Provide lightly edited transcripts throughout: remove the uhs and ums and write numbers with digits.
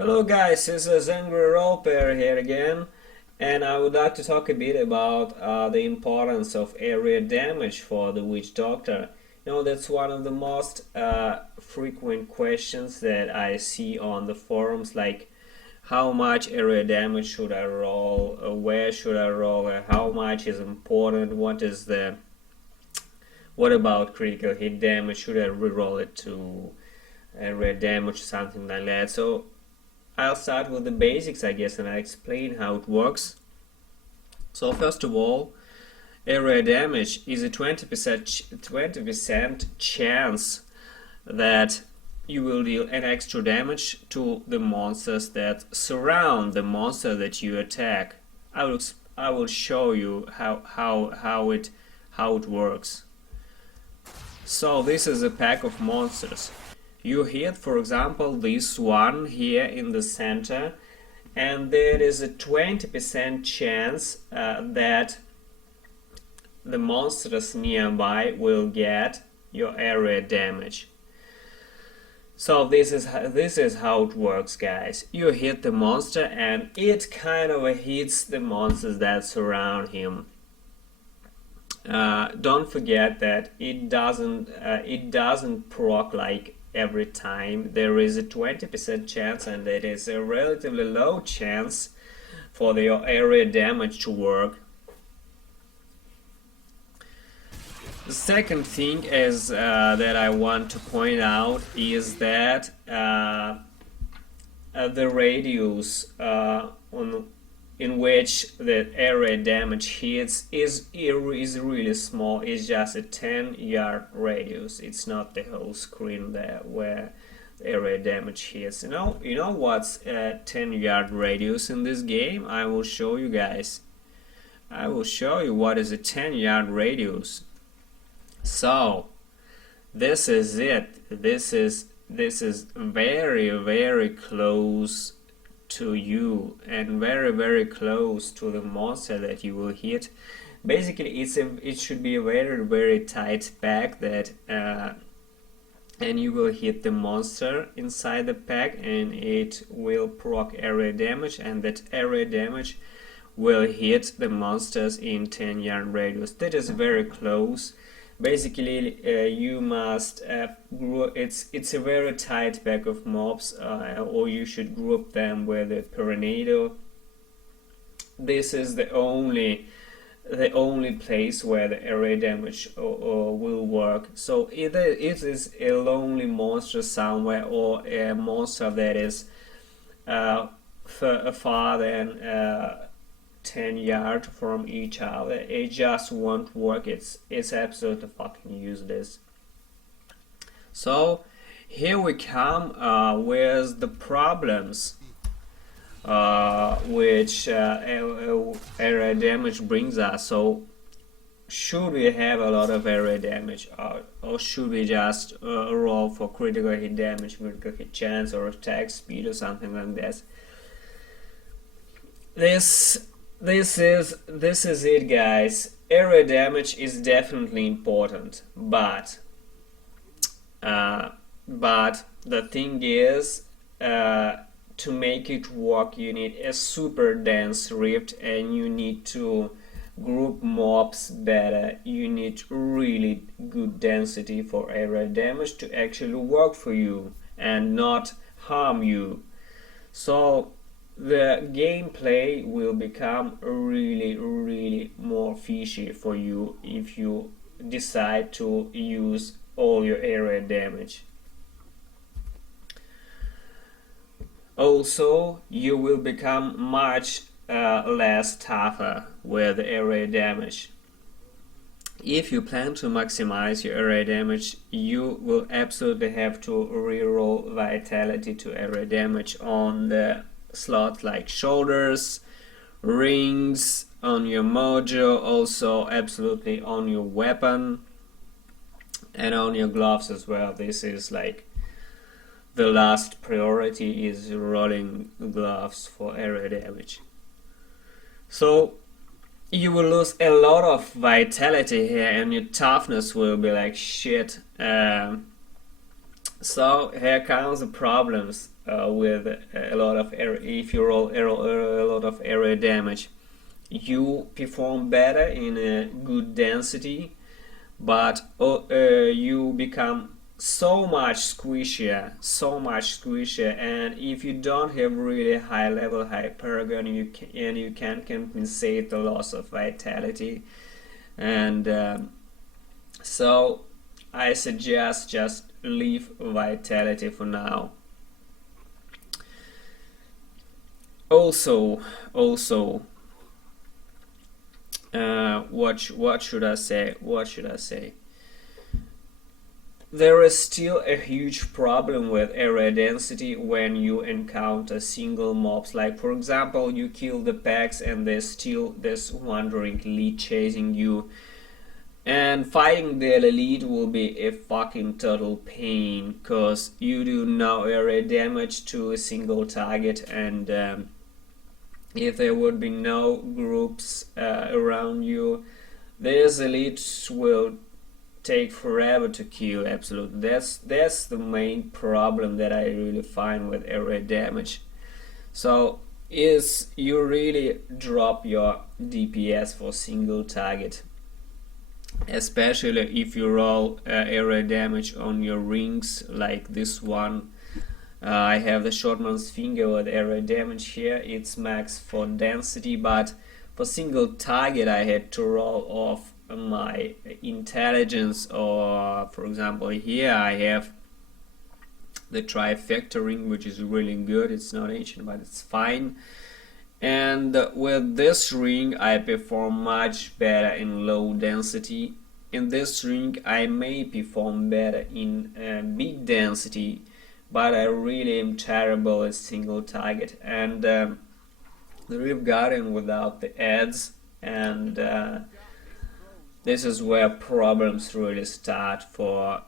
Hello guys, this is Angry Roleplayer here again, and I would like to talk a bit about the importance of area damage for the Witch Doctor. That's one of the most frequent questions that I see on the forums, like how much area damage should I roll, where should I roll, how much is important, what about critical hit damage, should I reroll it to area damage, something like that. So I'll start with the basics, I guess, and I'll explain how it works. So first of all, area damage is a 20% chance that you will deal an extra damage to the monsters that surround the monster that you attack. I will show you how it works. So this is a pack of monsters. You hit, for example, this one here in the center, and there is a 20% chance that the monsters nearby will get your area damage. So this is how it works, guys. You hit the monster and it kind of hits the monsters that surround him. Don't forget that it doesn't proc like every time. There is a 20% chance, and it is a relatively low chance for the area damage to work. The second thing is that I want to point out is that the radius in which the area damage hits is really small. It's just a 10-yard radius. It's not the whole screen there where the area damage hits. You know what's a 10-yard radius in this game? I will show you guys. I will show you what is a 10-yard radius. So this is it. This is very close to you and very close to the monster that you will hit. Basically, it should be a very tight pack that and you will hit the monster inside the pack, and it will proc area damage, and that area damage will hit the monsters in 10-yard radius. That is very close. Basically, you must it's a very tight pack of mobs, or you should group them with a Pyranado. This is the only place where the area damage will work. So either it is a lonely monster somewhere, or a monster that is far than 10 yards from each other, it just won't work. It's absolutely fucking useless. So here we come with the problems which area damage brings us. So should we have a lot of area damage, or should we just roll for critical hit damage, critical hit chance, or attack speed, or something like that? This is it, guys. Area damage is definitely important, but the thing is, to make it work, you need a super dense rift, and you need to group mobs better. You need really good density for area damage to actually work for you and not harm you. So the gameplay will become really more fishy for you if you decide to use all your area damage. Also, you will become much less tougher with area damage. If you plan to maximize your area damage, you will absolutely have to reroll vitality to area damage on the slots like shoulders, rings, on your mojo, also absolutely on your weapon, and on your gloves as well. This is like the last priority, is rolling gloves for area damage. So you will lose a lot of vitality here, and your toughness will be like shit. So here comes the problems. with a lot of if you roll a lot of area damage, you perform better in a good density, but you become so much squishier, and if you don't have really high level hypergon, you can compensate the loss of vitality. And so I suggest just leave vitality for now. Also, what should I say? There is still a huge problem with area density when you encounter single mobs. Like, for example, you kill the packs and there's still this wandering elite chasing you, and fighting the elite will be a fucking total pain, because you do no area damage to a single target, and if there would be no groups around you, these elites will take forever to kill. Absolutely, that's the main problem that I really find with area damage. So is you really drop your DPS for single target, especially if you roll area damage on your rings like this one. I have the Shortman's Finger with area damage here. It's max for density, but for single target I had to roll off my intelligence, or for example here I have the trifecta ring, which is really good. It's not ancient, but it's fine. And with this ring I perform much better in low density. In this ring I may perform better in big density, but I really am terrible at single target. And the Rift Guardian without the ads, and this is where problems really start for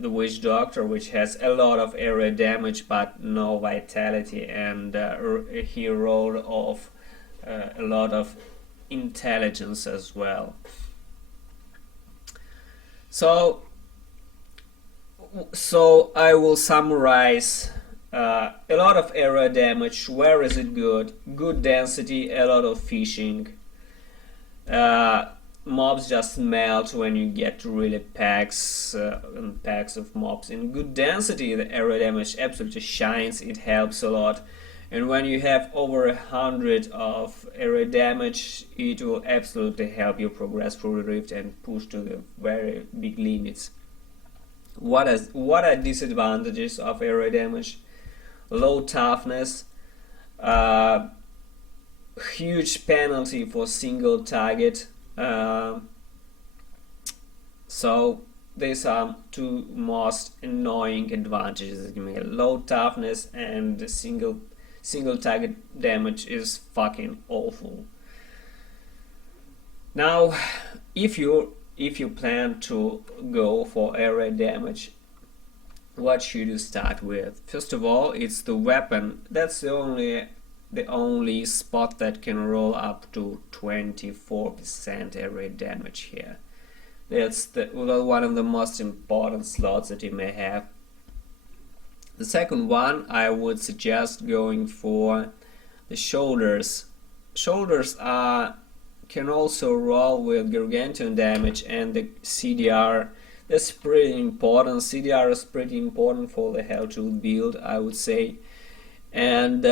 the Witch Doctor, which has a lot of area damage but no vitality, and he rolled off a lot of intelligence as well. So I will summarize. A lot of area damage. Where is it good? Good density, a lot of fishing. Mobs just melt when you get really packs and packs of mobs. In good density, the area damage absolutely shines. It helps a lot. And when you have over 100 of area damage, it will absolutely help you progress through the rift and push to the very big limits. What are disadvantages of area damage? Low toughness, huge penalty for single target. So these are two most annoying advantages that you may have. Low toughness and single target damage is fucking awful. Now, if you plan to go for area damage, what should you start with? First of all, it's the weapon. That's the only spot that can roll up to 24% area damage here. That's one of the most important slots that you may have. The second one, I would suggest going for the shoulders. Shoulders can also roll with gargantuan damage, and the CDR, that's pretty important. CDR is pretty important for the Helltooth build, I would say. And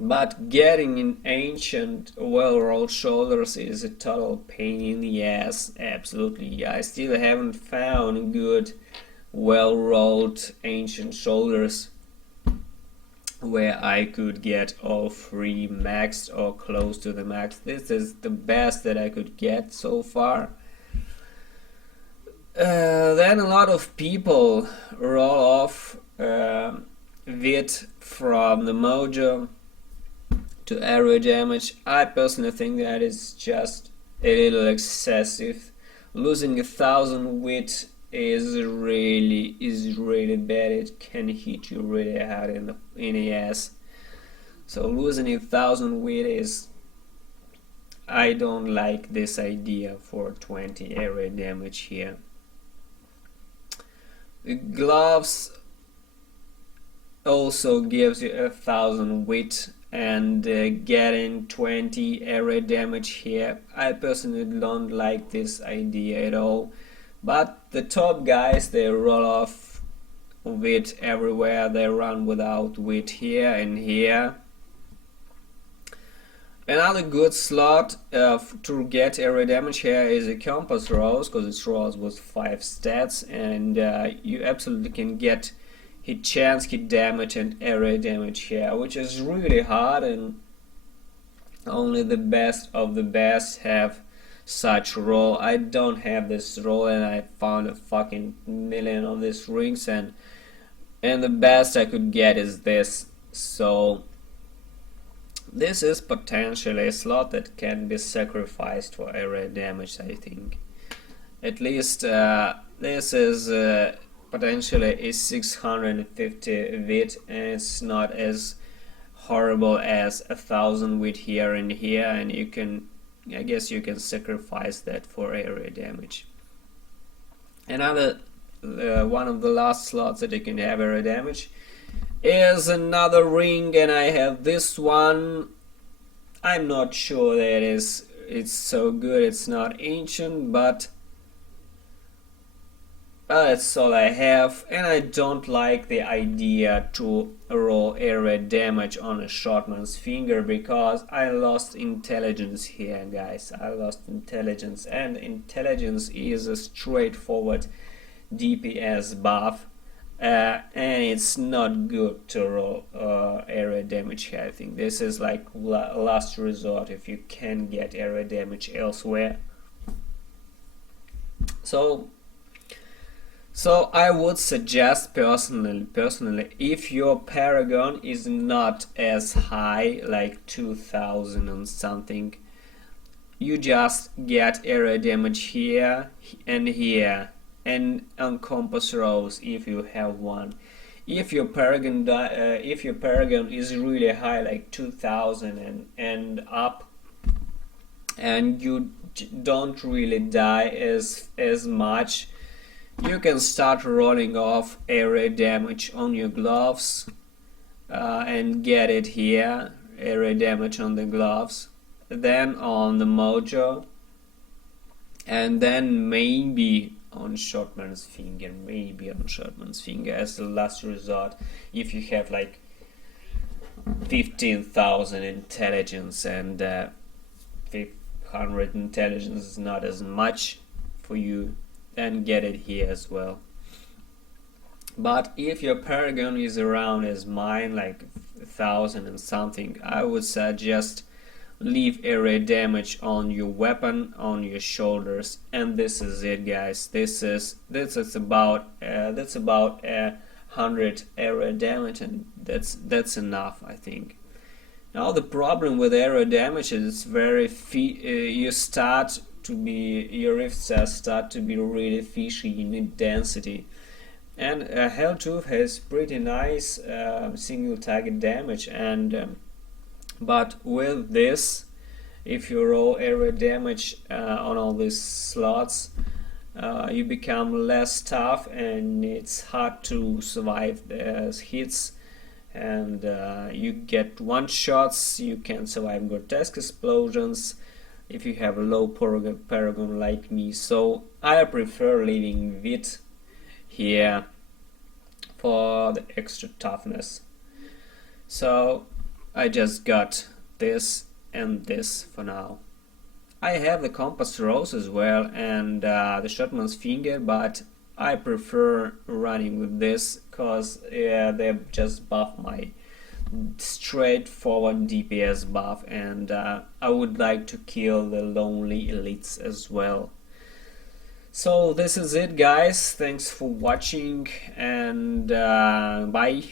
but getting in ancient well-rolled shoulders is a total pain in the ass. Absolutely, I still haven't found good well-rolled ancient shoulders where I could get all three maxed or close to the max. This is the best that I could get so far. Then a lot of people roll off Vit from the Mojo to area damage. I personally think that is just a little excessive. Losing 1,000 wit is really bad. It can hit you really hard in the ass. So losing 1,000 wit is, I don't like this idea for 20 area damage here. The gloves, also gives you 1000 wit and getting 20 area damage here. I personally don't like this idea at all, but the top guys, they roll off wit everywhere, they run without wit here and here. Another good slot to get area damage here is a compass rose, because it rolls with 5 stats, and you absolutely can get hit chance, hit damage, and area damage here, which is really hard, and only the best of the best have such roll. I don't have this roll, and I found a fucking million of these rings, and the best I could get is this. So this is potentially a slot that can be sacrificed for area damage, I think. At least this is potentially a 650 wit, and it's not as horrible as 1000 wit here and here, and you can, I guess you can sacrifice that for area damage. Another one of the last slots that you can have area damage is another ring, and I have this one. I'm not sure that it's so good. It's not ancient, but that's all I have, and I don't like the idea to roll area damage on a shotman's finger, because I lost intelligence here, guys. I lost intelligence, and intelligence is a straightforward DPS buff. And it's not good to roll area damage here. I think this is like last resort if you can get area damage elsewhere. So I would suggest personally, if your paragon is not as high, like 2000 and something, you just get area damage here and here, and on compass rose if you have one. If your paragon is really high, like 2000 and up, and you don't really die as much, you can start rolling off area damage on your gloves and get it here, area damage on the gloves, then on the mojo, and then maybe on shotman's finger, as the last resort, if you have like 15,000 intelligence, and 500 intelligence is not as much for you, then get it here as well. But if your paragon is around as mine, like 1000 and something, I would suggest leave area damage on your weapon, on your shoulders, and this is it, guys. This is about 100 area damage, and that's enough, I think. Now the problem with area damage is it's very your rifts start to be really fishy. You need density, and Helltooth has pretty nice single target damage, and but with this, if you roll area damage on all these slots, you become less tough, and it's hard to survive hits, and you get one shots. You can survive grotesque explosions if you have a low paragon like me. So I prefer leaving wit here for the extra toughness. So I just got this and this for now. I have the compass rose as well, and the shotman's finger, but I prefer running with this because they just buff my straightforward DPS buff, and I would like to kill the lonely elites as well. So this is it, guys. Thanks for watching, and bye.